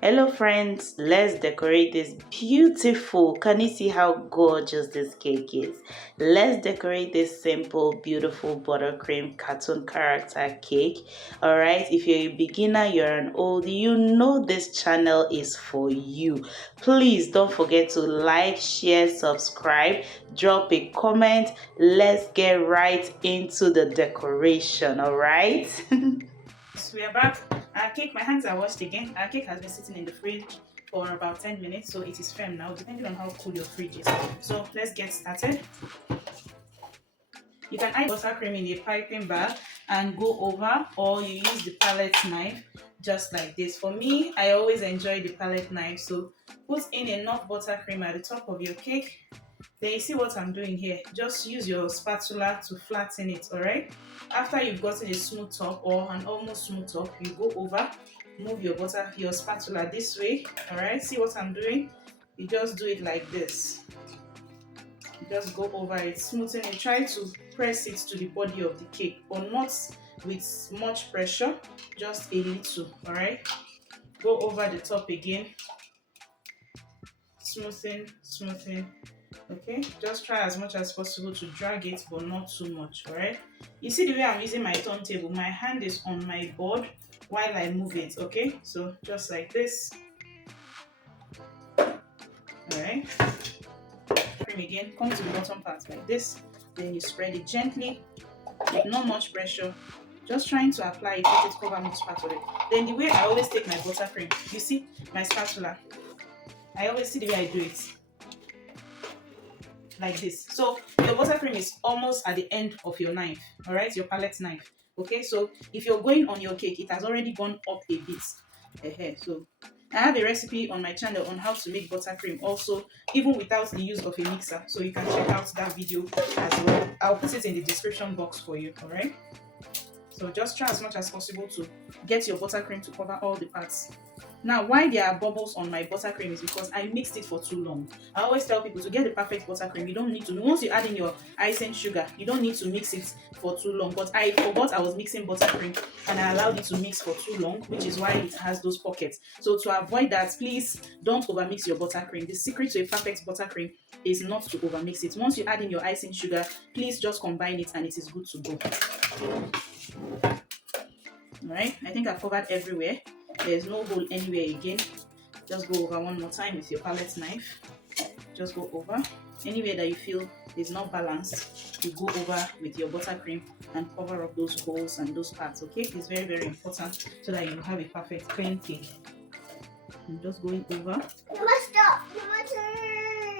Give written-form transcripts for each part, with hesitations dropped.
Hello friends, let's decorate this beautiful. Can you see how gorgeous this cake is? Let's decorate this simple, beautiful buttercream cartoon character cake. Alright, if you're a beginner, you're an old, you know this channel is for you. Please don't forget to like, share, subscribe, drop a comment. Let's get right into the decoration, alright? So we are back. Our cake, my hands are washed again. Our cake has been sitting in the fridge for about 10 minutes, so it is firm now, depending on how cool your fridge is. So let's get started. You can add buttercream in a piping bag and go over, or you use the palette knife just like this. For me, I always enjoy the palette knife, so put in enough buttercream at the top of your cake. Then you see what I'm doing here. Just use your spatula to flatten it, alright? After you've gotten a smooth top or an almost smooth top, you go over, move your spatula this way, alright? See what I'm doing? You just do it like this. You just go over it, smoothen it. Try to press it to the body of the cake, but not with much pressure, just a little, alright? Go over the top again, smoothing. Okay, just try as much as possible to drag it, but not too much. All right, you see the way I'm using my turntable, my hand is on my board while I move it. Okay, so just like this. All right, cream again, come to the bottom part like this, then you spread it gently with not much pressure, just trying to apply it, let it cover most part of it. Then the way I always take my buttercream, you see my spatula, I always see the way I do it like this. So your buttercream is almost at the end of your knife, all right, your palette knife. Okay, so if you're going on your cake, it has already gone up a bit. So I have a recipe on my channel on how to make buttercream also, even without the use of a mixer, so you can check out that video as well. I'll put it in the description box for you. All right, so just try as much as possible to get your buttercream to cover all the parts. Now, why there are bubbles on my buttercream is because I mixed it for too long. I always tell people to get the perfect buttercream. You don't need to, once you add in your icing sugar, you don't need to mix it for too long. But I forgot I was mixing buttercream and I allowed it to mix for too long, which is why it has those pockets. So to avoid that, please don't overmix your buttercream. The secret to a perfect buttercream is not to overmix it. Once you add in your icing sugar, please just combine it and it is good to go. Alright, I think I've covered everywhere. There's no hole anywhere again. Just go over one more time with your palette knife. Just go over. Anywhere that you feel is not balanced, you go over with your buttercream and cover up those holes and those parts, okay? It's very, very important so that you have a perfect clean cake. I'm just going over.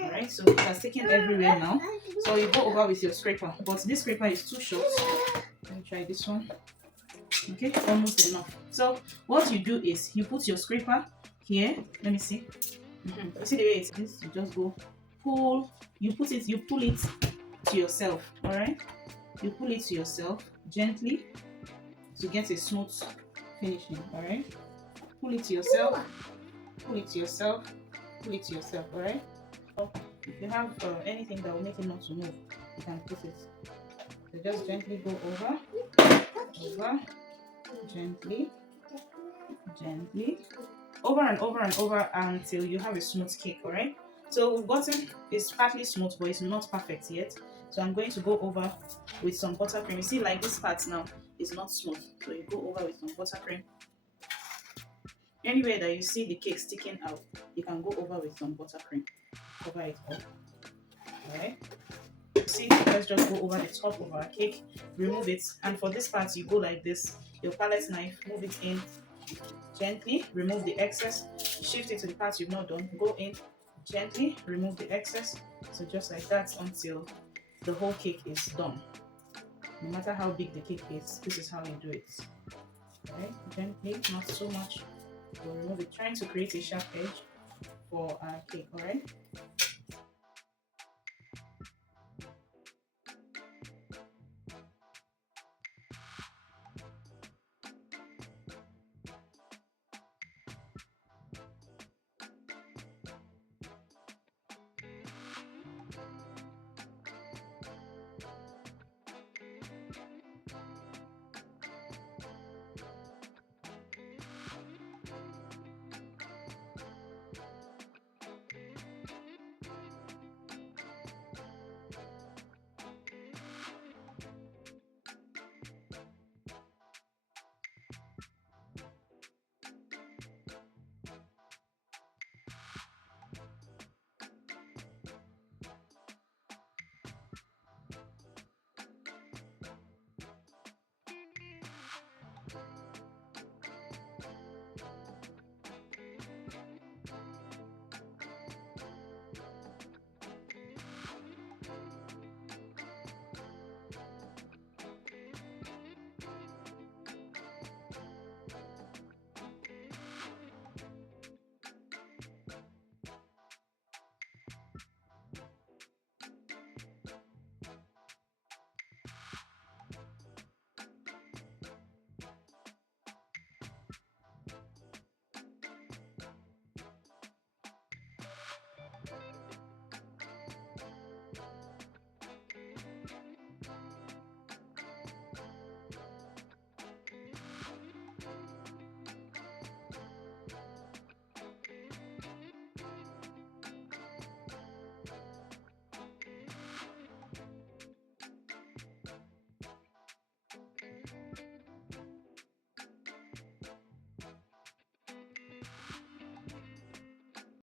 Alright, so it has taken everywhere now. So you go over with your scraper, but this scraper is too short. Let me try this one. Okay, almost enough. So what you do is you put your scraper here. Let me see. You see the way it's this? You just go pull. You pull it to yourself. All right. You pull it to yourself gently to get a smooth finishing. All right. Pull it to yourself. Pull it to yourself. Pull it to yourself. All right. So if you have anything that will make it not to move, you can put it. So just gently go over. Gently, over and over until you have a smooth cake. All right, so we've gotten it's partly smooth, but it's not perfect yet. So I'm going to go over with some buttercream. You see, like this part now is not smooth, so you go over with some buttercream. Anywhere that you see the cake sticking out, you can go over with some buttercream. Cover it up. All right, see, let's just go over the top of our cake, remove it, and for this part you go like this. Your palette knife, move it in gently, remove the excess, shift it to the part you've not done, go in gently, remove the excess. So just like that until the whole cake is done. No matter how big the cake is, this is how you do it. Right, gently, not so much. We'll remove it, trying to create a sharp edge for our cake. All right,